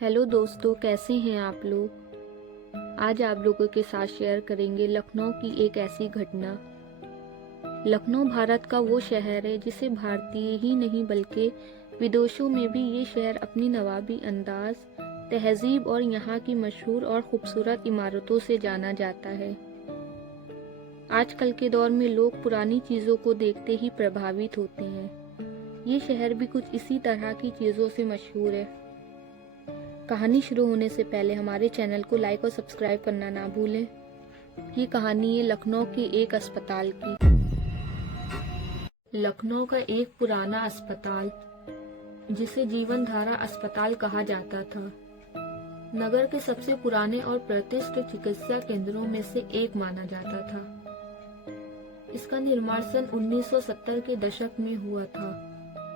Hello दोस्तों, कैसे हैं आप लोग। आज आप लोगों के साथ शेयर करेंगे लखनऊ की एक ऐसी घटना। लखनऊ भारत का वो शहर है जिसे भारतीय ही नहीं बल्कि विदेशों में भी ये शहर अपनी नवाबी अंदाज, तहजीब और यहाँ की मशहूर और खूबसूरत इमारतों से जाना जाता है। आजकल के दौर में लोग पुरानी चीज़ों को देखते ही प्रभावित होते हैं। ये शहर भी कुछ इसी तरह की चीज़ों से मशहूर है। कहानी शुरू होने से पहले हमारे चैनल को लाइक और सब्सक्राइब करना ना भूलें। ये कहानी है लखनऊ के एक अस्पताल की। लखनऊ का एक पुराना अस्पताल जिसे जीवन धारा अस्पताल कहा जाता था, नगर के सबसे पुराने और प्रतिष्ठित चिकित्सा केंद्रों में से एक माना जाता था। इसका निर्माण सन 1970 के दशक में हुआ था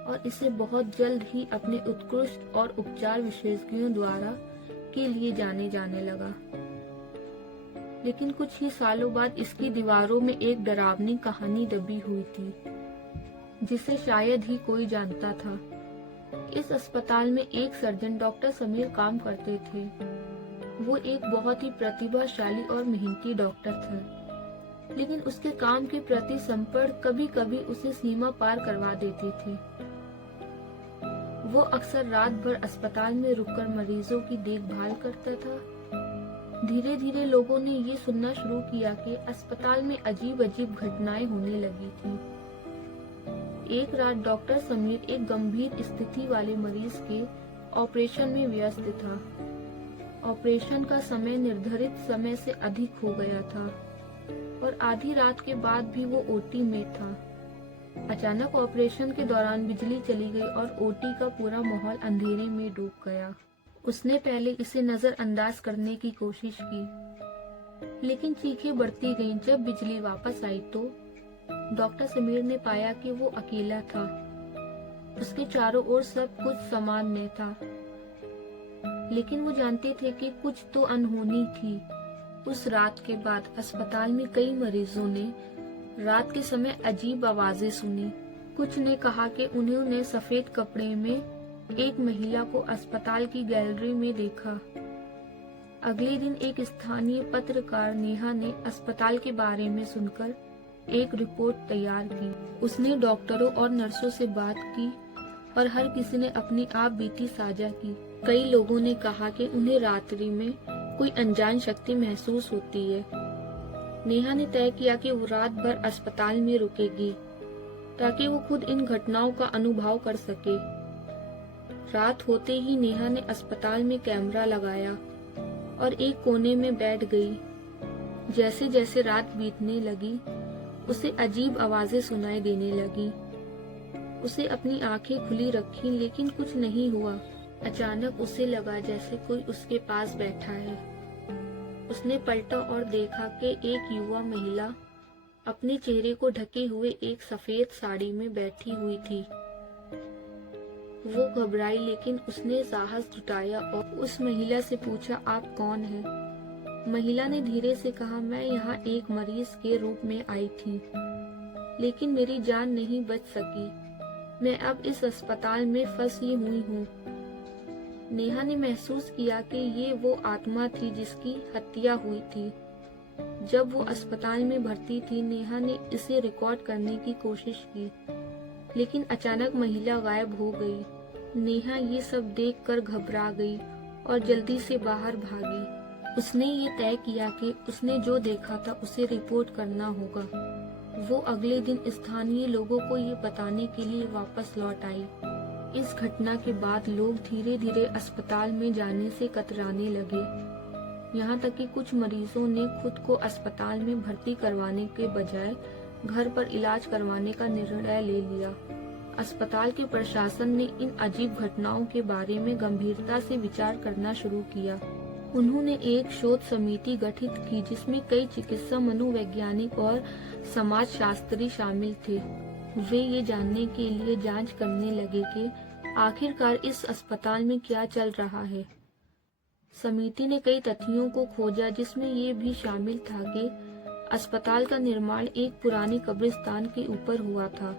और इसे बहुत जल्द ही अपने उत्कृष्ट और उपचार विशेषज्ञों द्वारा के लिए जाने लगा। लेकिन कुछ ही सालों बाद इसकी दीवारों में एक डरावनी कहानी दबी हुई थी जिसे शायद ही कोई जानता था। इस अस्पताल में एक सर्जन डॉक्टर समीर काम करते थे। वो एक बहुत ही प्रतिभाशाली और मेहनती डॉक्टर थे, लेकिन उसके काम के प्रति समर्पण कभी कभी उसे सीमा पार करवा देते थे। वो अक्सर रात भर अस्पताल में रुककर मरीजों की देखभाल करता था। धीरे धीरे लोगों ने ये सुनना शुरू किया कि अस्पताल में अजीब अजीब घटनाएं होने लगी थी। एक रात डॉक्टर समीर एक गंभीर स्थिति वाले मरीज के ऑपरेशन में व्यस्त था। ऑपरेशन का समय निर्धारित समय से अधिक हो गया था और आधी रात के बाद भी वो ओटी में था। अचानक ऑपरेशन के दौरान बिजली चली गई और ओटी का पूरा माहौल अंधेरे में डूब गया। उसने पहले इसे नजरअंदाज करने की कोशिश की, लेकिन चीखें बढ़ती गईं। जब बिजली वापस आई तो डॉक्टर समीर ने पाया कि वो अकेला था। उसके चारों ओर सब कुछ सामान्य था, लेकिन वो जानते थे कि कुछ तो अनहोनी थी। उस रात के बाद अस्पताल में कई मरीजों ने रात के समय अजीब आवाजें सुनी। कुछ ने कहा कि उन्होंने सफेद कपड़े में एक महिला को अस्पताल की गैलरी में देखा। अगले दिन एक स्थानीय पत्रकार नेहा ने अस्पताल के बारे में सुनकर एक रिपोर्ट तैयार की। उसने डॉक्टरों और नर्सों से बात की और हर किसी ने अपनी आप बीती साझा की। कई लोगों ने कहा कि उन्हें रात्रि में कोई अनजान शक्ति महसूस होती है। नेहा ने तय किया कि वो रात भर अस्पताल में रुकेगी ताकि वो खुद इन घटनाओं का अनुभव कर सके। रात होते ही नेहा ने अस्पताल में कैमरा लगाया और एक कोने में बैठ गई। जैसे जैसे रात बीतने लगी उसे अजीब आवाजें सुनाई देने लगी। उसे अपनी आंखें खुली रखी, लेकिन कुछ नहीं हुआ। अचानक उसे लगा जैसे कोई उसके पास बैठा है। उसने पलटा और देखा कि एक युवा महिला अपने चेहरे को ढके हुए एक सफेद साड़ी में बैठी हुई थी। वो घबराई, लेकिन उसने साहस जुटाया और उस महिला से पूछा, आप कौन हैं? महिला ने धीरे से कहा, मैं यहाँ एक मरीज के रूप में आई थी, लेकिन मेरी जान नहीं बच सकी। मैं अब इस अस्पताल में फंसी हुई हूँ। नेहा ने महसूस किया कि ये वो आत्मा थी जिसकी हत्या हुई थी। जब वो अस्पताल में भर्ती थी, नेहा ने इसे रिकॉर्ड करने की कोशिश की, लेकिन अचानक महिला गायब हो गई। नेहा ये सब देखकर घबरा गई और जल्दी से बाहर भागी। उसने ये तय किया कि उसने जो देखा था उसे रिपोर्ट करना होगा। वो अगले दिन स्थानीय लोगों को ये बताने के लिए वापस लौट आई। इस घटना के बाद लोग धीरे धीरे अस्पताल में जाने से कतराने लगे। यहाँ तक कि कुछ मरीजों ने खुद को अस्पताल में भर्ती करवाने के बजाय घर पर इलाज करवाने का निर्णय ले लिया। अस्पताल के प्रशासन ने इन अजीब घटनाओं के बारे में गंभीरता से विचार करना शुरू किया। उन्होंने एक शोध समिति गठित की जिसमें कई चिकित्सा मनोवैज्ञानिक और समाजशास्त्री शामिल थे। वे ये जानने के लिए जांच करने लगे कि आखिरकार इस अस्पताल में क्या चल रहा है। समिति ने कई तथ्यों को खोजा, जिसमें ये भी शामिल था कि अस्पताल का निर्माण एक पुरानी कब्रिस्तान के ऊपर हुआ था।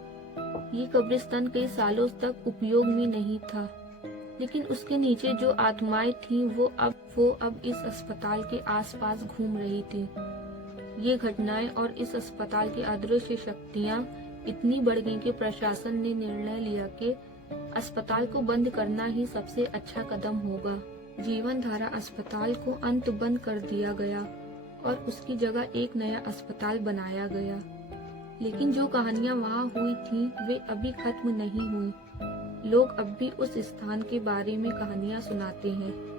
ये कब्रिस्तान कई सालों तक उपयोग में नहीं था। लेकिन उसके नीचे जो आत्माएं थीं वो अब इस अस्पताल के आसपास घूम रही थी। ये घटनाएं और इस अस्पताल की अदृश्य शक्तियां इतनी बढ़ गईं कि प्रशासन ने निर्णय लिया कि अस्पताल को बंद करना ही सबसे अच्छा कदम होगा। जीवन धारा अस्पताल को अंत बंद कर दिया गया और उसकी जगह एक नया अस्पताल बनाया गया। लेकिन जो कहानियां वहां हुई थीं, वे अभी खत्म नहीं हुई। लोग अब भी उस स्थान के बारे में कहानियां सुनाते हैं।